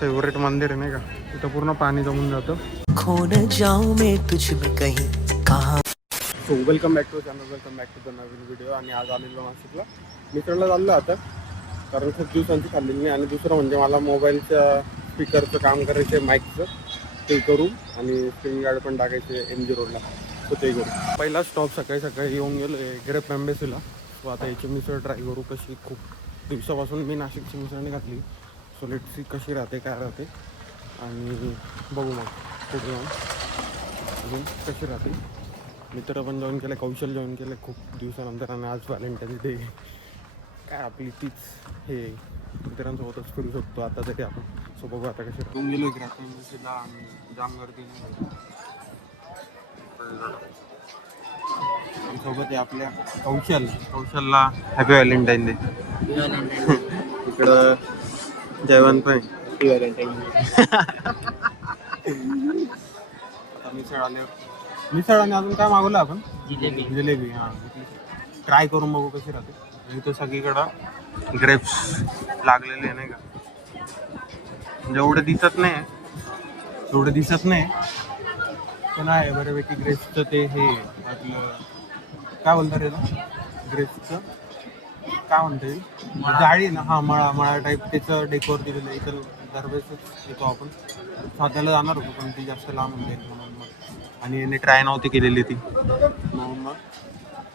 Favourite मंदिर आहे नाही का, इथं पूर्ण पाणी जमून जातं. खो न जाऊं मैं तुझ में कहीं कहाँ. So welcome back to channel, welcome back to the नवीन व्हिडिओ. आणि आज आलेलो नाशिकला, मित्राला चाललो आता, कारण खूप दिवसांची खाल्लेली नाही. आणि दुसरं म्हणजे मला मोबाईलच्या स्पीकरचं काम करायचं आहे, माईकचं, ते करू. आणि स्क्रीन गार्ड पण टाकायचे MG रोडला, तर ते करू. पहिला स्टॉप सकाळी सकाळी येऊन गेलो ग्रेप एम्बेसीला. सो आता याची मिसळ ट्राय करू कशी. खूप दिवसापासून मी नाशिकची मिसळ नाही घातली. सो लेट्स सी कशी राहते, काय राहते, आणि बघू मग कुठे जाऊन अजून कशी राहते. मित्र पण जॉईन केलं, कौशल जॉईन केलं खूप दिवसानंतर. आणि आज व्हॅलेंटाईन्स डे, काय आपली तीच हे मित्रांसोबतच फिरू शकतो आता तरी आपण. सो बघू आता कशी राहून गेलो ग्रेप एम्बेसीला. आणि जाम गर्दी नाही सोबत आहे आपल्या कौशलला हॅपी व्हॅलेंटाईन डे. इकडं जेवण पण हॅपी व्हॅलेंटाईन डे. आता मिसळ आणि अजून काय मागवलं आपण, जिलेबी. हां, ट्राय करून बघू कशी राहते. इथं सगळीकडं ग्रेप्स लागलेले नाही का, जेवढे दिसत नाही पण आहे बऱ्यापैकी ग्रेप्सचं. ते हे आपलं काय बोलतात रे, ग्रेप्सचं काय म्हणता येईल, जाळी ना, हां, मळा टाईप त्याचं डेकोर दिलेलं आहे. इथं दरवेळेसच येतो आपण. साध्याला जाणार होतो पण ती जास्त लांब होऊन जाईल म्हणून मग. आणि याने ट्राय नव्हती केलेली ती, म्हणून मग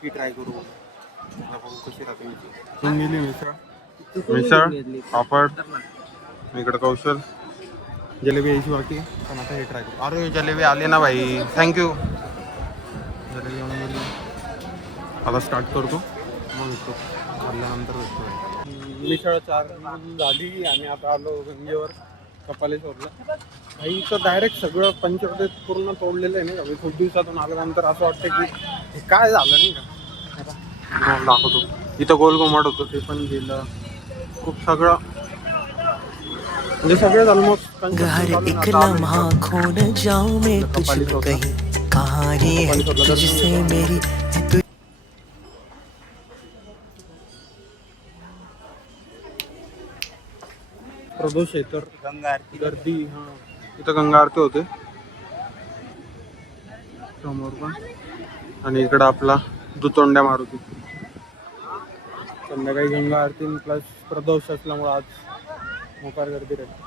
ती ट्राय करू बघू कशी राहते. गेली मिसळ पापड. इकडं कौशल जलेबी यायची बाकी, पण आता हे ट्राय करू. अरे जलेबी आले ना भाई, थँक्यू. जलेबी येऊन गेली, आता स्टार्ट करतो, मग भेटतो खाल्ल्यानंतर भेटतो. मिसळ 4 झाली आणि आता आलो गंगेवर, कपालेश्वरला. भाई इथं डायरेक्ट सगळं पंचवटी पूर्ण तोडलेलं आहे नाही का. मी खूप दिवसातून आल्यानंतर असं वाटतं की हे काय झालं नाही का. आता दाखवतो. इथं गोलघुमट होतं, ते पण गेलं. खूप सगळं म्हणजे सगळे ऑलमोस्ट घर एक लम्हा खो न जाऊं मैं तुझ में कहीं कहाँ रे है तुझसे मेरी है तु. प्रदोष आहे तर गंगा आरती गर्दी. हां, इथं गंगा आरती होते समोर पण. आणि इकडं आपला दुतोंड्या मारुती. संध्याकाळी गंगा आरती प्लस प्रदोष असल्यामुळं आज मोकार गर्दी राहते.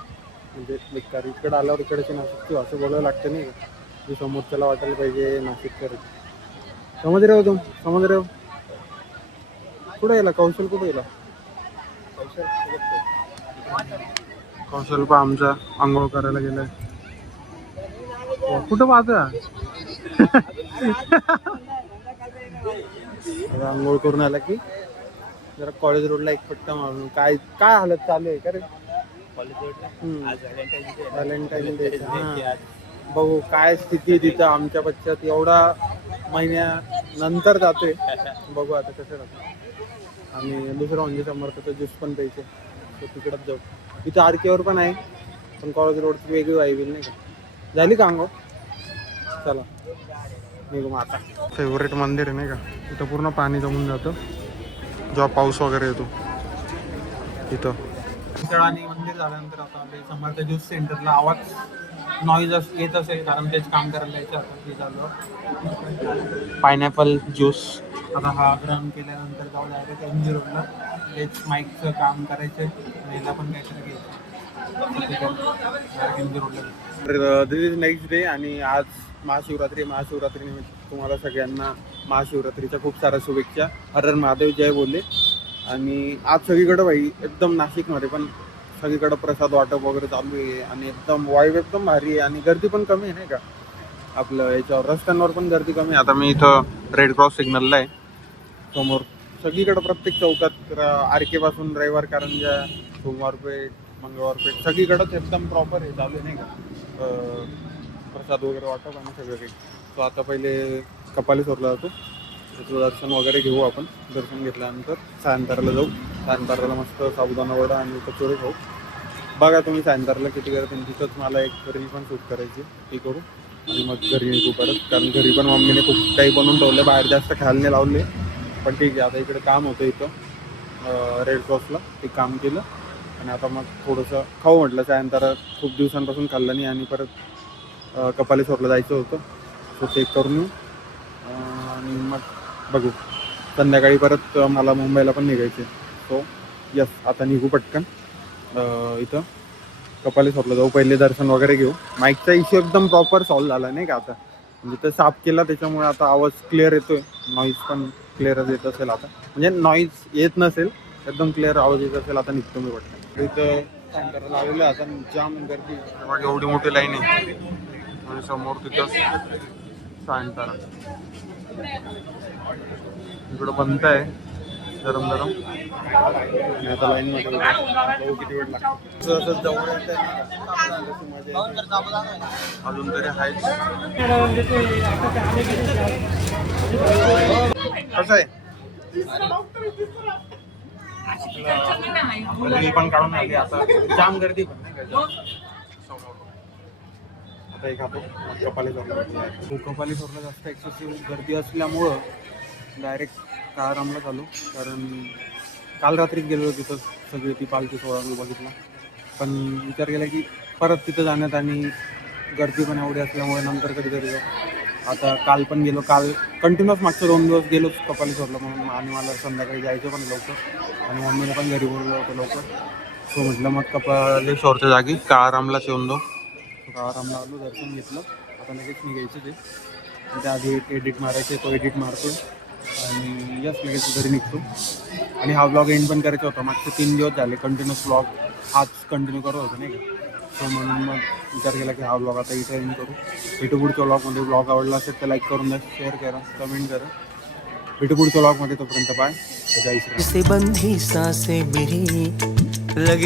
म्हणजे बेकार. इकडं आल्यावर इकडची नाशिकची भाषा बोलायला लागते नाही का, की समोरच्याला वाटायला पाहिजे नाशिककर. समजरे हो कुठे गेला कौशल, कुठे गेला कौशल पण आमचा आंघोळ करायला गेलाय. कुठं पाहतोय आंघोळ करून आला की जरा कॉलेज रोडला एक पट्टा मारून. काय काय हालत चालू आहे का रे कॉलेज रोडला. व्हॅलेंटाईन डे बघू काय स्थिती तिथं आमच्या पश्चात. एवढा महिन्यानंतर जातोय, बघू आता कसं राहतं. आणि दुसरं म्हणजे समर्थाचं ज्यूस पण प्यायचे, तर तिकडंच जाऊ. इथं आरकेवर पण आहे, पण कॉलेज रोडची वेगळी वाईबिल नाही का. झाली का अंगो, चला निघू मग आता. फेवरेट मंदिर आहे नाही का, इथं पूर्ण पाणी जमून जातं जेव्हा पाऊस वगैरे येतो. इथं आणि मंदिर झाल्यानंतर आता आपले समर्थ ज्यूस सेंटरला आवाज नॉईज येत असेल, कारण तेच काम करायला यायचं. आता ते झालं पायनॅपल ज्यूस. आता हा ग्राउंड केल्यानंतर जाऊ डायरेक्ट MG रोडला, तेच माईकचं काम करायचं आणि याला पण काहीतरी घ्यायचं. MG रोडला दिस इज नेक्स्ट डे. आणि आज महाशिवरात्री निमित्त तुम्हाला सगळ्यांना महाशिवरात्रीच्या खूप साऱ्या शुभेच्छा. हर हर महादेव, जय बोले. आणि आज सगळीकडं भाई एकदम नाशिकमध्ये पण सगळीकडं प्रसाद वाटप वगैरे चालू आहे. आणि एकदम वाईब एकदम भारी आहे. आणि गर्दी पण कमी आहे नाही का, आपलं याच्यावर रस्त्यांवर पण गर्दी कमी आहे. आता मी इथं रेड क्रॉस सिग्नलला आहे समोर. सगळीकडं प्रत्येक चौकात RK पासून रविवार कारंजा, सोमवारपेठ, मंगळवारपेठ सगळीकडंच एकदम प्रॉपर हे चालू आहे नाही का, प्रसाद वगैरे वाटप आणि सगळं काही. तो आता पहिले कपालेश्वरला जातो, त्याचं दर्शन वगैरे घेऊ आपण. दर्शन घेतल्यानंतर सायंताराला जाऊ. सायंताराला मस्त साबुदाणा वडा आणि कचोरी खाऊ. बघा तुम्ही सायंताराला किती करत. तिथंच मला एक रील पण शूट करायची, ती करू आणि मग घरी निघू परत. कारण घरी पण मम्मीने खूप काही बनवून ठेवलं, बाहेर जास्त खायला नाही लावले. पण ठीक आहे, आता इकडे काम होतं इथं रेड क्रॉसला, ते काम केलं आणि आता मग थोडंसं खाऊ म्हटलं त्यानंतर खूप दिवसांपासून खाल्लं नाही आणि परत कपालेश्वरला जायचं होतं सो ते करून येऊ आणि मग बघू संध्याकाळी परत मला मुंबईला पण निघायचे सो यस आता निघू पटकन इथं कपालेश्वरला जाऊ पहिले दर्शन वगैरे घेऊ माईकचा इश्यू एकदम प्रॉपर सॉल्व झाला नाही का आता म्हणजे ते साफ केला त्याच्यामुळे आता आवाज क्लिअर येतोय नॉईज पण क्लिअरच येत असेल आता म्हणजे नॉईज येत नसेल एकदम क्लिअर आवाज येत असेल आता निघतो मी पटकन इथं सायंकाळला आलेलं आता जाम गर्दी एवढी मोठी लाईन आहे आणि समोर तिथं सायंकाळ इकडं बनत आहे गरम गरम आणि आता लाईनमध्ये बघू किती वेळ लागतो असं जवळ येत अजून तरी आहे कसं आहे रील पण काढून आली आता जाम गर्दी पण नाही का आता एक खातो कपालेश्वरला जास्त एक्सेसिव्ह गर्दी असल्यामुळं डायरेक्ट काळारामला चालू कारण काल रात्रीच गेलो तिथं सगळी ती पालखी सोहळा मी बघितला पण विचार केला की परत तिथं जाण्यात आणि गर्दी पण एवढी असल्यामुळे नंतर कधीतरी आता काल पण गेलो काल कंटिन्युअस मागचे 2 दिवस गेलोच कपालेश्वरला म्हणून आणि मला संध्याकाळी जायचं पण लवकर आणि मम्मीला पण घरी बोलवलं होतं लवकर सो म्हटलं मग कपालेश्वरच्या जागी काळारामलाच येऊन जाऊ काळारामला आलो दर्शन घेतलं आता लगेच निघायचं ते त्याआधी एक एडिट मारायचे तो एडिट मारतो आणि यस लगेच घरी निघतो आणि हा ब्लॉग एंड पण करायचा होता मागचे 3 दिवस झाले कंटिन्युअस ब्लॉग हाच कंटिन्यू करत होता नाही का सो म्हणून मग विचार केला की हा ब्लॉग आता इथे एंड करू भेटू पुढच्या ब्लॉगमध्ये ब्लॉग आवडला असेल तर लाईक करून द्या शेअर करा कमेंट करा भेटू पुढच्या ब्लॉगमध्ये तोपर्यंत बाय जय श्री से बंधी सांसें मेरी लगे